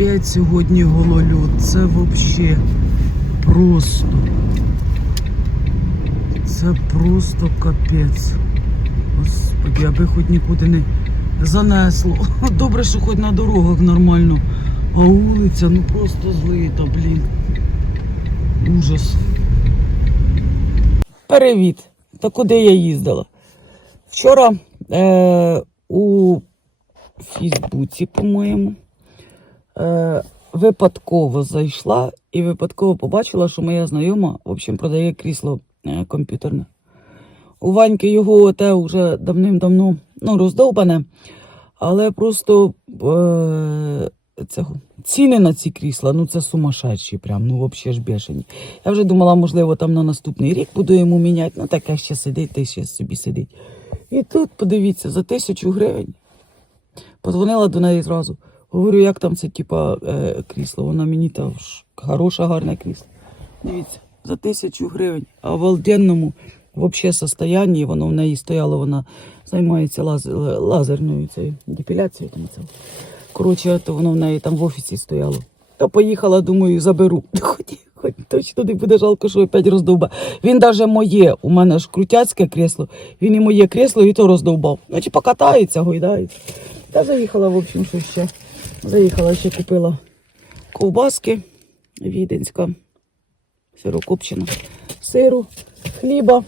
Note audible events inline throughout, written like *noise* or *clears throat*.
капець сьогодні гололюд. Це взагалі просто. Це просто капець. Господи, аби хоч нікуди не занесло. *laughs* Добре, що хоч на дорогах нормально. А вулиця, ну просто злита, блін. Ужас. Привіт. Та куди я їздила? Вчора е, у Фейсбуці, по-моєму, е, випадково зайшла і випадково побачила, що моя знайома, в общем, продає крісло е, комп'ютерне. У Ваньки його те вже давним-давно ну, роздовбане, але просто е, цього, ціни на ці крісла, ну це сумасшедші, прям, ну взагалі ж бешені. Я вже думала, можливо, там на наступний рік буду йому міняти, ну таке ще сидить, та ще собі сидить. І тут, подивіться, за тисячу гривень. Подзвонила до неї зразу. Говорю, як там це, типа, е, крісло. Вона мені там хороше, гарне крісло. Дивіться, за тисячу гривень. А в обалденному взагалі состоянні воно в неї стояло, вона займається лаз, лазерною цією депіляцією. Там це. Коротше, то воно в неї там в офісі стояло. Та поїхала, думаю, заберу. *laughs* Хоч, хоч точно не буде жалко, що опять роздовба. Він навіть моє, у мене ж крутяцьке кресло, він і моє кресло і то роздовбав. Ну, чи покатається, гойдається. Та заїхала, в общем, що ще. Заїхала, ще купила ковбаски віденська, сирокопчина, сиру, хліба.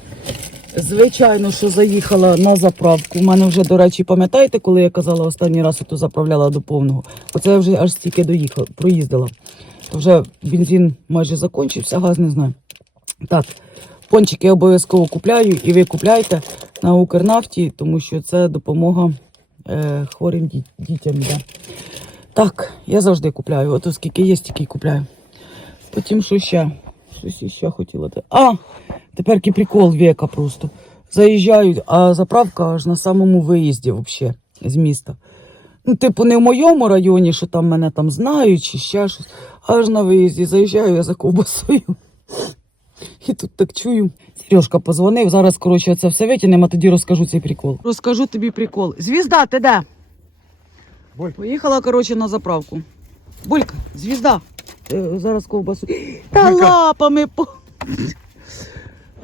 Звичайно, що заїхала на заправку. У мене вже, до речі, пам'ятаєте, коли я казала останній раз, то заправляла до повного. Оце я вже аж стільки доїхала, проїздила. Вже бензин майже закінчився, газ не знаю. Так, пончики я обов'язково купляю і ви купляйте на Укрнафті, тому що це допомога е, хворим дітям. Да. Так, я завжди купляю. Ото скільки є, стільки купляю. Потім що ще? Щось ще хотіла. А, тепер прикол века просто. Заїжджають, а заправка аж на самому виїзді взагалі з міста. Ну, типу, не в моєму районі, що там мене там знають, чи ще щось, аж на виїзді заїжджаю я за ковбасою. І тут так чую. Сережка позвонив. Зараз, коротше, це все витягнемо, а тоді розкажу цей прикол. Розкажу тобі прикол. Звізда, ти де? Буль. Поїхала, коротше, на заправку. Булька, звізда. Е, зараз ковбасу. Та Булька. лапами по.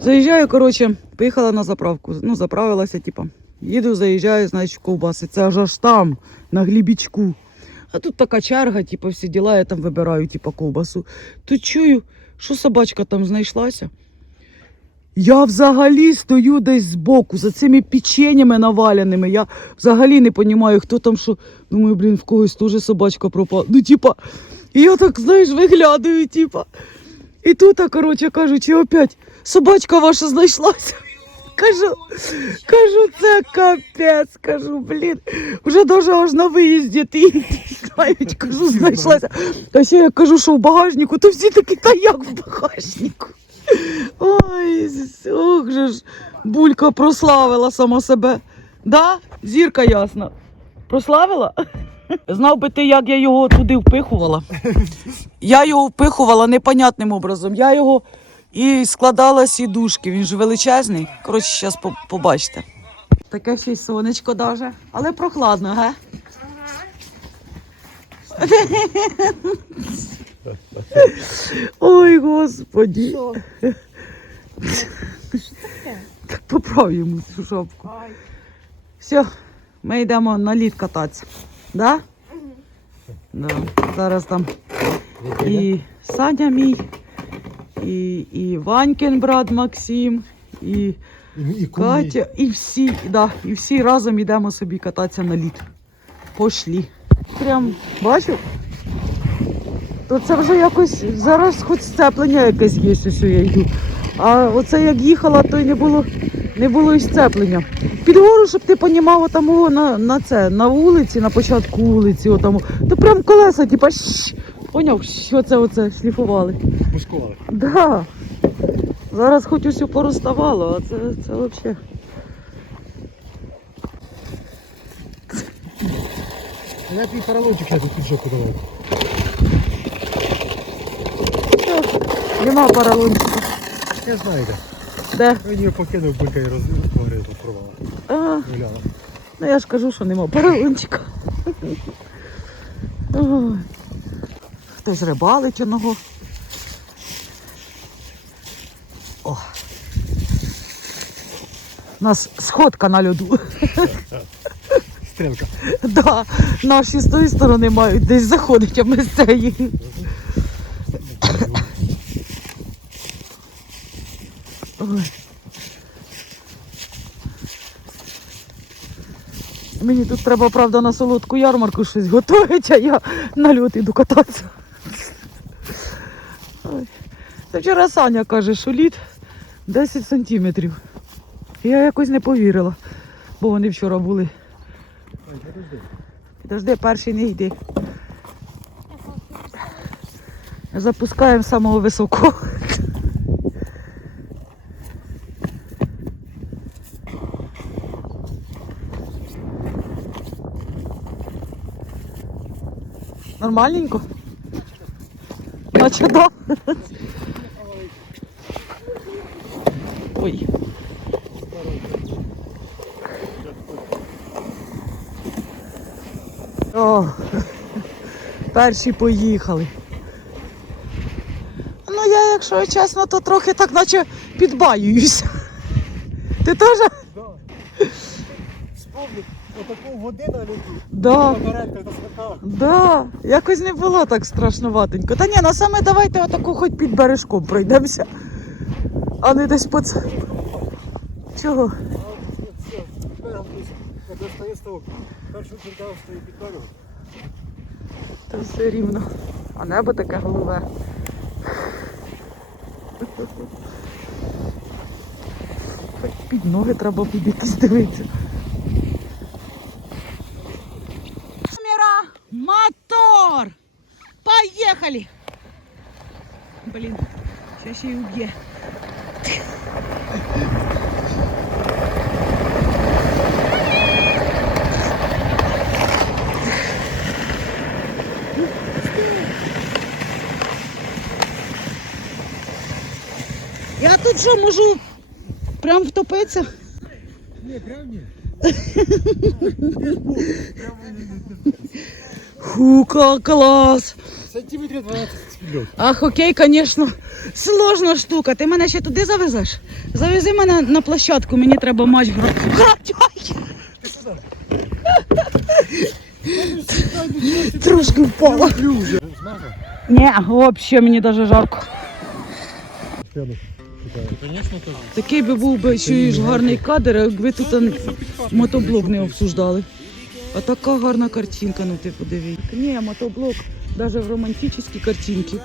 Заїжджаю, коротше, поїхала на заправку. Ну, заправилася, типа. Їду, заїжджаю, значить, ковбаси. Це аж аж там, на глібічку. А тут така черга, типу, всі діла, я там вибираю, типу, ковбасу. Тут чую, що собачка там знайшлася. Я взагалі стою десь збоку, за цими печенями наваляними. Я взагалі не розумію, хто там що. Думаю, блін, в когось теж собачка пропала. Ну, типа, я так, знаєш, виглядаю, типа. І тут, коротше, кажучи, опять собачка ваша знайшлася. Кажу, кажу, це капець, кажу, блін. Вже даже аж на виїзді ти знають, кажу, знайшлася. А ще я кажу, що в багажнику, то всі такі, та як в багажнику. Ой, ох же ж, булька прославила сама себе. Да? Зірка ясна. Прославила? *laughs* Знав би ти, як я його туди впихувала. Я його впихувала непонятним образом. Я його і складала сідушки. Він ж величезний. Коротше, зараз побачите. Таке ще й сонечко даже, але прохладно, ге? *laughs* Ой, господі. Так поправ йому цю шапку. Все, ми йдемо на лід кататися. Да? Да. Зараз там і Саня мій, і, і Ванькин брат Максим, і І, і. Катя, і всі, да, і всі разом йдемо собі кататися на лід. Пошлі. Прям бачив? То це вже якось зараз хоч сцеплення якесь є, що я йду. А оце як їхала, то й не було, не було і сцеплення. Під гору, щоб ти понімав, там на, на це, на вулиці, на початку вулиці, отам, то прям колеса, типа, поняв, що це оце шліфували. Пускували. Да. Зараз хоч усе пороставало, а це, це взагалі. Я твій поролончик я тут під жопу давав. Нема поролончика. Я знаю де. Де? Він її покинув, бика і розговорив, порвала. Гуляла. ну я ж кажу, що нема поролончика. Хтось рибалить оного. О. У нас сходка на льоду. Стрілка. Да, наші з тої сторони мають десь заходити, а ми з цієї. Ой. Мені тут треба, правда, на солодку ярмарку щось готувати, а я на льот іду кататися. Та вчора Саня каже, що лід 10 сантиметрів. Я якось не повірила, бо вони вчора були. Ой, подожди. Підожди, перший не йди. Запускаємо самого високого. Нормальненько? Наче да. Ой. О, перші поїхали. Ну, я, якщо чесно, то трохи так наче підбаююся. Ти теж? Да. Сповнив, отаку годину летів. Да. Да, якось не було так страшноватенько. Та ні, ну саме давайте отаку хоч під бережком пройдемося. А не десь по це. Чого? Першу чердав стоїть під берегом. Та все рівно. А небо таке голубе. Хоч Під ноги треба під якісь дивитися. Поехали! Блин, сейчас ще й уб'є. Я тут що, можу прям втопитися? Ні, прям ні. Фу, клас! Сантиметрів 12 підльот. А хокей, звісно, сложна штука. Ти мене ще туди завезеш? Завези мене на площадку, мені треба матч грати. Трошки впала. Ні, взагалі мені дуже жарко. Такий би був би чуєш гарний кадр, якби тут мотоблок не обсуждали. А така гарна картинка, ну ти подивись. Ні, мотоблок навіть в романтичній картинці.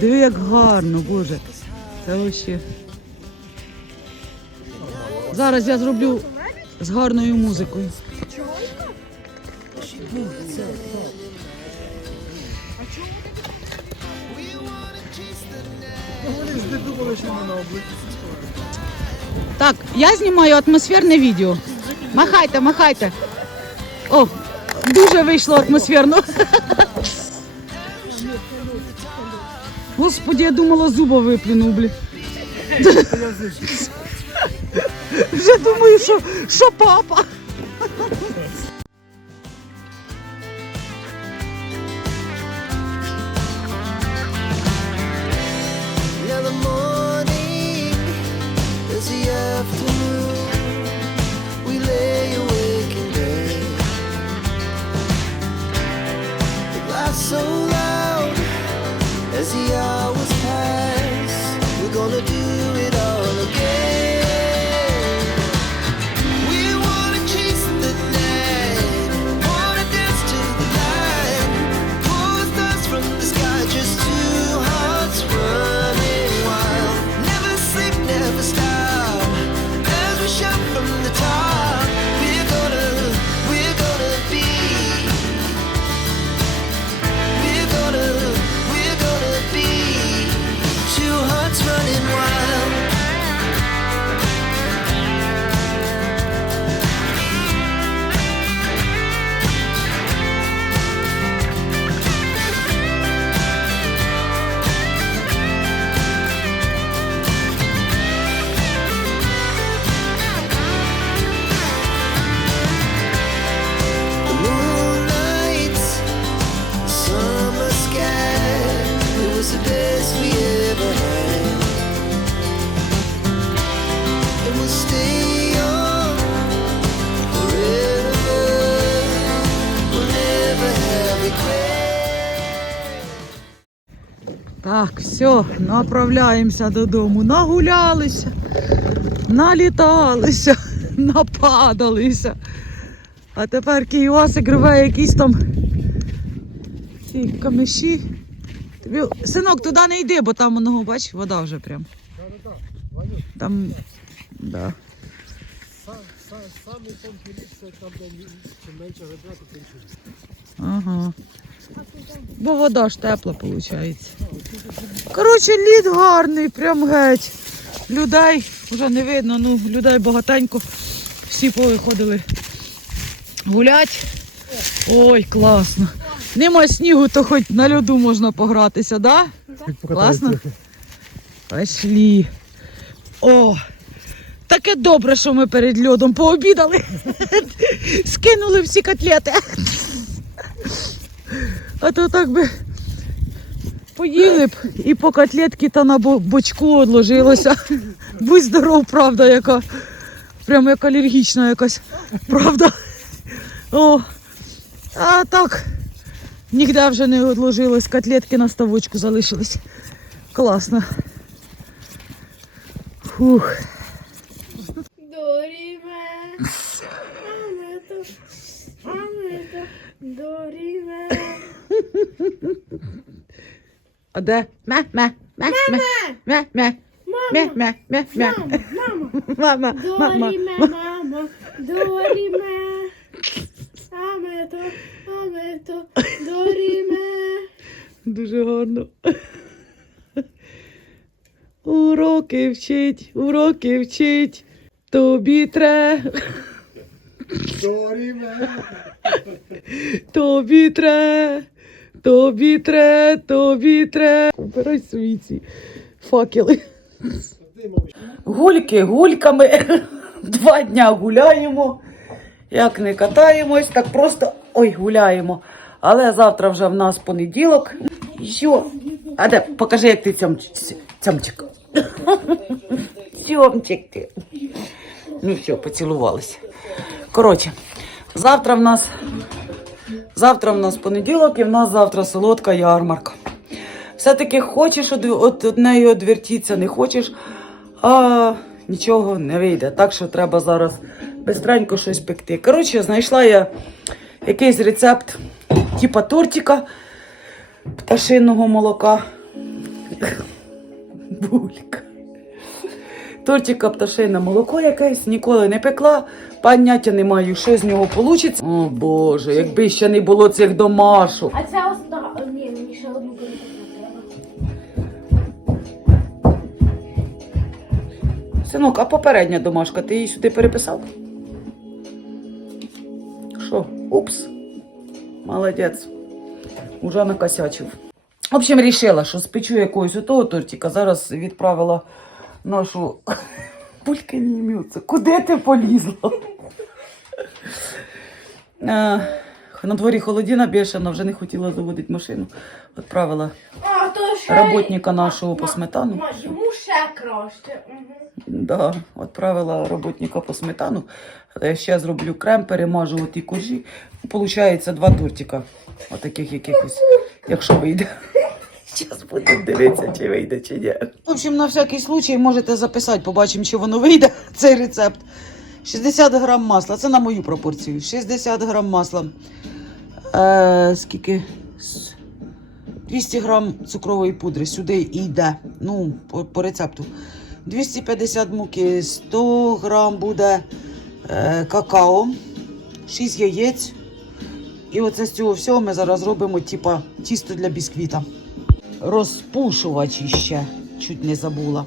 Диви, як гарно, Боже. Це взагалі. Зараз я зроблю з гарною музикою. Так, я знімаю атмосферне відео. Махайте, махайте. О, дуже вийшло атмосферно. Господи, я думала, зуба виплюну, блін. Вже думаю, що, що папа. Все, направляємося додому. Нагулялися, наліталися, *laughs* нападалися. А тепер Київасик рве якісь там ці камеші. Тобі... Синок, туди не йди, бо там воно, бач, вода вже прям. Там. Да. сам, сам, самий тонкий ліс, там, де менше то тим. Ага. Бо вода ж тепла, виходить. Коротше, лід гарний, прям геть. Людей вже не видно, ну, людей багатенько. Всі повиходили гулять. Ой, класно. Нема снігу, то хоч на льоду можна погратися, да? Класно? Пошли. О! Таке добре, що ми перед льодом пообідали. *laughs* Скинули всі котлети. А то так би поїли б і по котлетки та на бочку одложилося. Будь здоров, правда, яка. Прямо як алергічна якась. Правда? О, а так, ніде вже не одложилось, котлетки на ставочку залишились. Класно. Фух. Dorime. А де? Ме, ме, ме, ме, ме, ме. Ме, ме, ме, ме. Мама, мама. Дорі, ме, мамо, дорі, Дуже гарно. Уроки вчить, уроки вчить. Тобі тре. Дорі, ме. Тобі тре тобі тре, тобі тре. Обирай свої ці факели. Гульки гульками. Два дня гуляємо. Як не катаємось, так просто ой, гуляємо. Але завтра вже в нас понеділок. Що? А де, покажи, як ти цьомчик. Цьомчик ти. Ну все, поцілувалися. Коротше, завтра в нас. Завтра в нас понеділок і в нас завтра солодка ярмарка. Все-таки хочеш од, од неї одвертіться, не хочеш, а нічого не вийде. Так що треба зараз бистренько щось пекти. Коротше, знайшла я якийсь рецепт, типа тортика пташиного молока. Булька. Тортика пташине молоко якесь, ніколи не пекла, поняття не маю, що з нього вийде. О Боже, якби ще не було цих домашок. А це одна. Ні, мені ще одну треба. Синок, а попередня домашка, ти її сюди переписав? Що? Упс. Молодець. Уже накосячив. В общем, рішила, що спечу якогось у того тортика. Зараз відправила нашу *laughs* Булька не м'ються. Куди ти полізла? Е, На дворі холодина бешена, вже не хотіла заводити машину. Відправила роботника нашого по сметану. Йому ще краще. Да, відправила роботника по сметану. Е, Ще зроблю крем, перемажу оті коржі. Получається два тортика. Отаких якихось, якщо вийде. Зараз будемо дивитися, чи вийде, чи ні. В общем, на всякий случай можете записати, побачимо, чи воно вийде, *laughs* цей рецепт. 60 грам масла, це на мою пропорцію. 60 грам масла. Е, скільки? 200 грам цукрової пудри сюди йде. Ну, по, по рецепту. 250 муки, 100 грам буде е, какао, 6 яєць. І оце з цього всього ми зараз робимо типа тісто для бісквіта. Розпушувач іще, чуть не забула.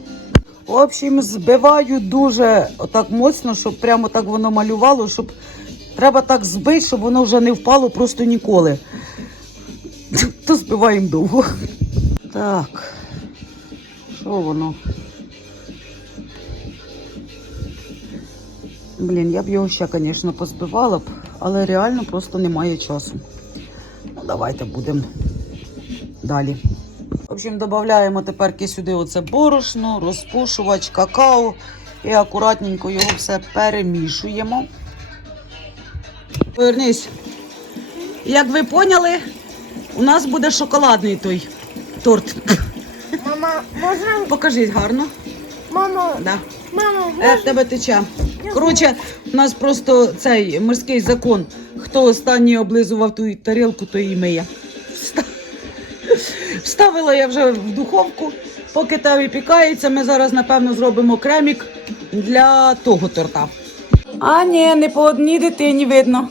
В общем, збиваю дуже так моцно, щоб прямо так воно малювало, щоб треба так збити, щоб воно вже не впало просто ніколи. *laughs* То збиваємо довго. Так. Що воно? Блін, я б його ще, звісно, позбивала б, але реально просто немає часу. Ну, давайте будемо далі. В общем, додаємо тепер сюди оце борошно, розпушувач, какао і акуратненько його все перемішуємо. Повернись. Як ви поняли, у нас буде шоколадний той торт. Мама, можна? Покажіть гарно. Мамо, Да. мамо, Е, в тебе тече. Коротше, у нас просто цей морський закон. Хто останній облизував ту тарілку, то і миє. Вста- Вставила я вже в духовку, поки та випікається, ми зараз, напевно, зробимо кремік для того торта. А ні, не по одній дитині видно.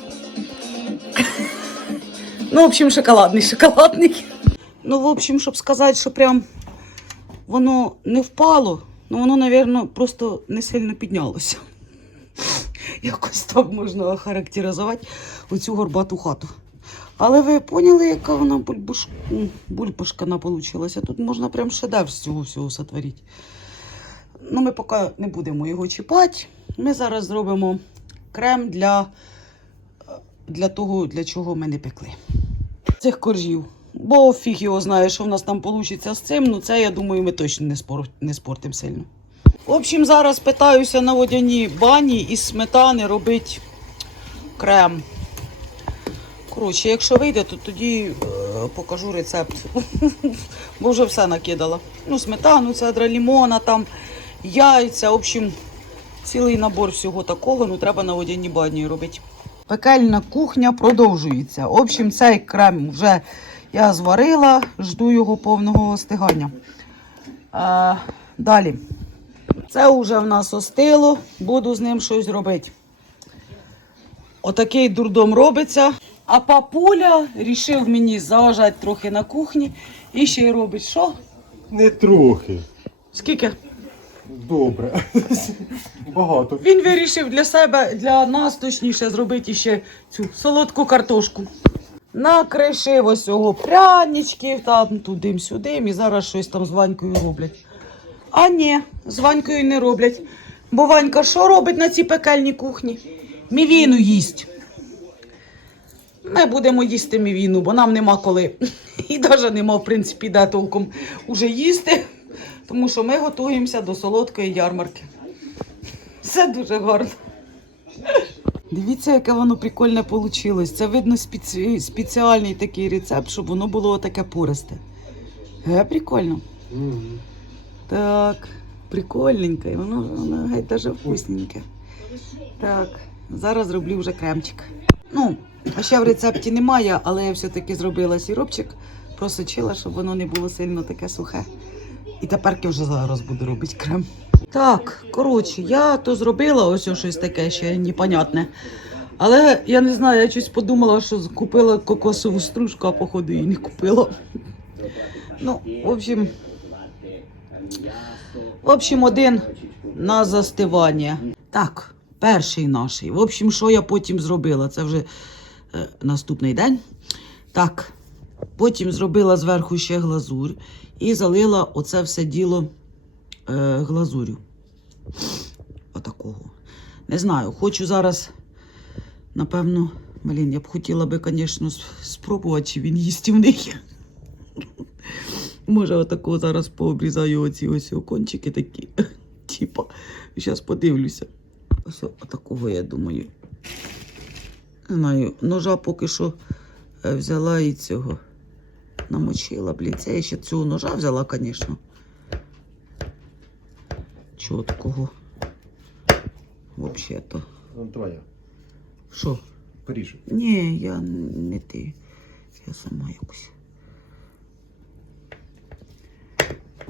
Ну, в общем, шоколадний, шоколадний. Ну, в общем, щоб сказати, що прям воно не впало, ну воно, напевно, просто не сильно піднялося. Якось так можна охарактеризувати оцю горбату хату. Але ви поняли, яка вона бульбуш... м, бульбашкана вийшла? Тут можна прям шедевр з цього всього сотворити. Ну, ми поки не будемо його чіпати. Ми зараз зробимо крем для, для того, для чого ми не пекли. Цих коржів. Бо фіг його знає, що в нас там вийде з цим. Ну це, я думаю, ми точно не, спор... не спортимо сильно. В общем, зараз питаюся на водяній бані із сметани робити крем. Коротше, якщо вийде, то тоді е, покажу рецепт. *laughs* Бо вже все накидала. Ну, сметану, цедра лімона, там яйця. В общем, цілий набор всього такого. Ну, треба на водяній бані робити. Пекельна кухня продовжується. В общем, цей крем вже я зварила, жду його повного остигання. А, далі. Це вже в нас остило, буду з ним щось робити. Отакий дурдом робиться. А папуля рішив мені заважати трохи на кухні і ще й робить що? Не трохи. Скільки? Добре. Багато. Він вирішив для себе, для нас точніше, зробити ще цю солодку картошку. Накришив ось цього пряничків, там тудим-сюдим, і зараз щось там з Ванькою роблять. А ні, з Ванькою не роблять. Бо Ванька що робить на цій пекельній кухні? Мівіну їсть. Ми будемо їсти мівіну, бо нам нема коли. І навіть нема, в принципі, де толком уже їсти, тому що ми готуємося до солодкої ярмарки. Все дуже гарно. Дивіться, яке воно прикольне вийшло. Це видно спеці... спеціальний такий рецепт, щоб воно було таке пористе. Ге, прикольно. Так, прикольненьке. Воно, воно геть даже вкусненьке. Так, зараз зроблю вже кремчик. Ну, а ще в рецепті немає, але я все-таки зробила сіропчик, просочила, щоб воно не було сильно таке сухе. І тепер я вже зараз буду робити крем. Так, коротше, я то зробила ось щось таке ще непонятне. Але я не знаю, я щось подумала, що купила кокосову стружку, а походу її не купила. Ну, в общем, в общем, один на застивання. Так, перший наш. В общем, що я потім зробила? Це вже наступний день. Так, потім зробила зверху ще глазурь і залила оце все діло е, глазурю. Отакого. Не знаю, хочу зараз, напевно, блін, я б хотіла би, звісно, спробувати, чи він їстівний. Може, отакого зараз пообрізаю оці ось кончики такі. Типа, зараз подивлюся. Ось отакого, я думаю. Не знаю, ножа поки що е, взяла і цього намочила. Блін, це я ще цього ножа взяла, звісно. Чоткого. Взагалі-то. Твоя. Що? Поріж. Ні, я не ти. Я сама якось.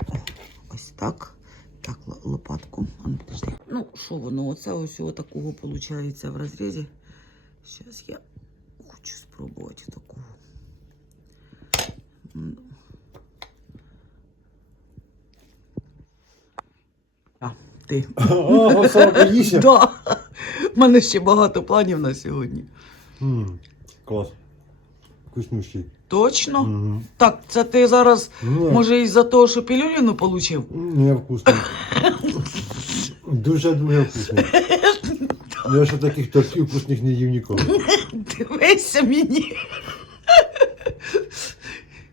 О, ось так. Так, лопатку. Ну. Ну, що воно? Оце ось такого виходить в розрізі. Зараз я хочу спробувати. М. А, ти. Ага, саме їся. Да. У мене ще багато планів на сьогодні. Клас. Вкуснющий. Точно? Мгм. Так, це ти зараз, Ні. може, із-за того, що пілюліну получив? Не вкусний. *laughs* Дуже дуже вкусний. Я ще таких тортів вкусних не їв ніколи. Дивися мені.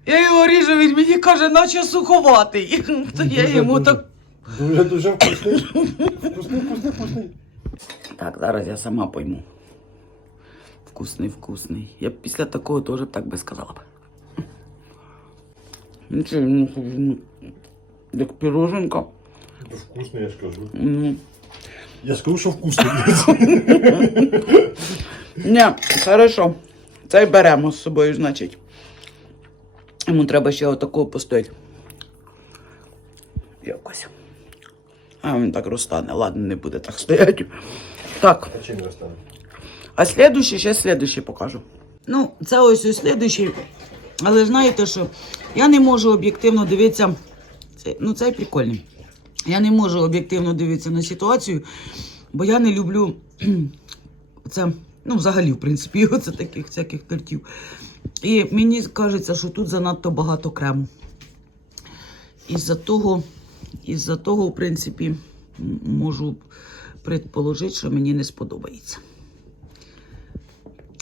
Я його ріжу, він мені каже, наче суховатий. То я йому так. Дуже дуже вкусний. Вкусний, вкусний, вкусний. Так, зараз я сама пойму. Вкусний, вкусний. Я б після такого теж так би сказала б. Нічого, ну, як піроженка. Вкусно, я ж кажу. Ну, Я скажу, що вкусно. Ні, хорошо. Цей беремо з собою, значить. Йому треба ще отакого постояти. Якось. А він так розтане. Ладно, не буде так стояти. Так. А чим не розтане? А слідуючий, ще слідуючий покажу. Ну, це ось ось слідуючий. Але знаєте що? Я не можу об'єктивно дивитися. Це, ну, цей прикольний. Я не можу об'єктивно дивитися на ситуацію, бо я не люблю *clears throat* це, ну, взагалі, в принципі, *laughs* оце таких всяких тортів. І мені кажеться, що тут занадто багато крему. Із-за того, із-за того, в принципі, можу предположити, що мені не сподобається.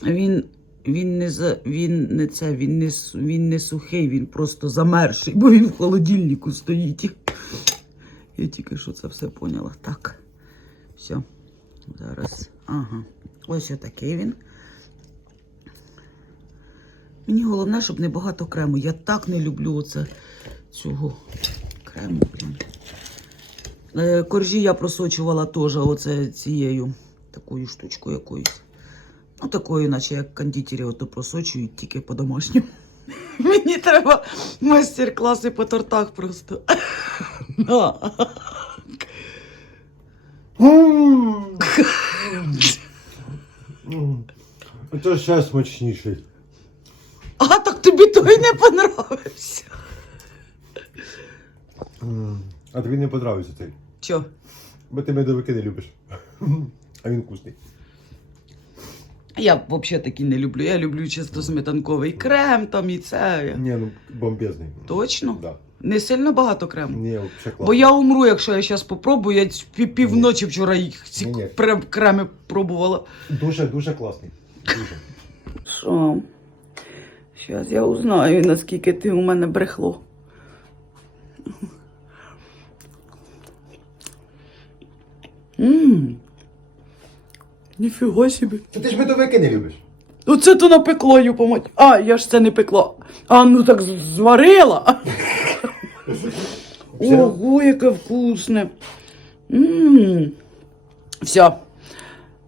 Він, він, не за, він не це, він не, він не сухий, він просто замерший, бо він в холодильнику стоїть. Я тільки що це все поняла. Так. Все. Зараз. Ага. Ось отакий він. Мені головне, щоб не багато крему. Я так не люблю оце цього крему, блін. Е, Коржі я просочувала теж оце цією такою штучкою якоюсь. Ну, такою, наче як кондитері, ото просочують тільки по-домашньому. *laughs* Мені треба майстер-класи по тортах просто. На. Це ще смачніший. А так тобі той не понравився. А тобі не подобається цей. Чо? Бо ти медовики не любиш. А він вкусний. Я взагалі такі не люблю. Я люблю чисто сметанковий крем там і це. Ні, ну бомбезний. Точно? Да. Не сильно багато крему. Ні, взагалі. Бо я умру, якщо я зараз попробую. Я пів- півночі вчора їх ці Ні-ні. пре- креми пробувала. Дуже, дуже класний. Дуже. Що? Зараз я узнаю, наскільки ти у мене брехло. Ммм. Ніфіга собі. Та ти ж медовики не любиш. Оце то напекло, ю помать. А, я ж це не пекла. А, ну так з- зварила. Ого, яке вкусне. Все.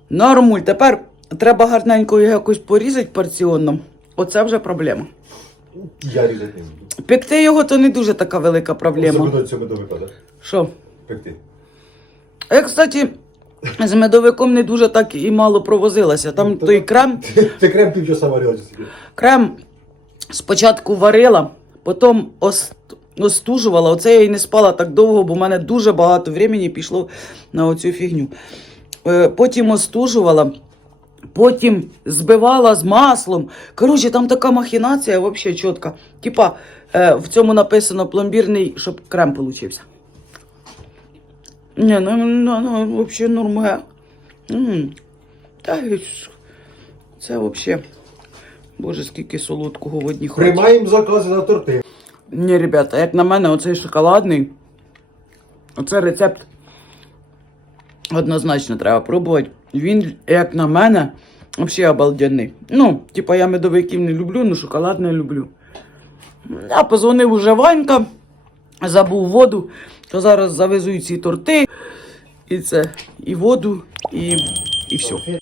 Нормуль. Тепер треба гарненько його якось порізати порціонно. Оце вже проблема. Я різати не буду. Пекти його то не дуже така велика проблема. Особливо цього медовика, так? Що? Пекти. Я, кстати, з медовиком не дуже так і мало провозилася. Там Ну, то той так. крем. Ти крем півчаса варила чи собі. Крем спочатку варила, потім ос- остужувала. Оце я і не спала так довго, бо в мене дуже багато времени пішло на оцю фігню. Е, Потім остужувала, потім збивала з маслом. Коротше, там така махінація взагалі чітка. Типа, е, в цьому написано пломбірний, щоб крем получився. Ні, ну, ну, ну взагалі норме. Та це взагалі. Боже, скільки солодкого в одній хаті. Приймаємо закази на торти. Ні, ребята, як на мене, оцей шоколадний. Оце рецепт. Однозначно треба пробувати. Він, як на мене, взагалі обалденний. Ну, типа я медовиків не люблю, але шоколад не люблю. Я позвонив уже Ванька, забув воду, то зараз завезуть ці торти. І це, і воду, і, і все.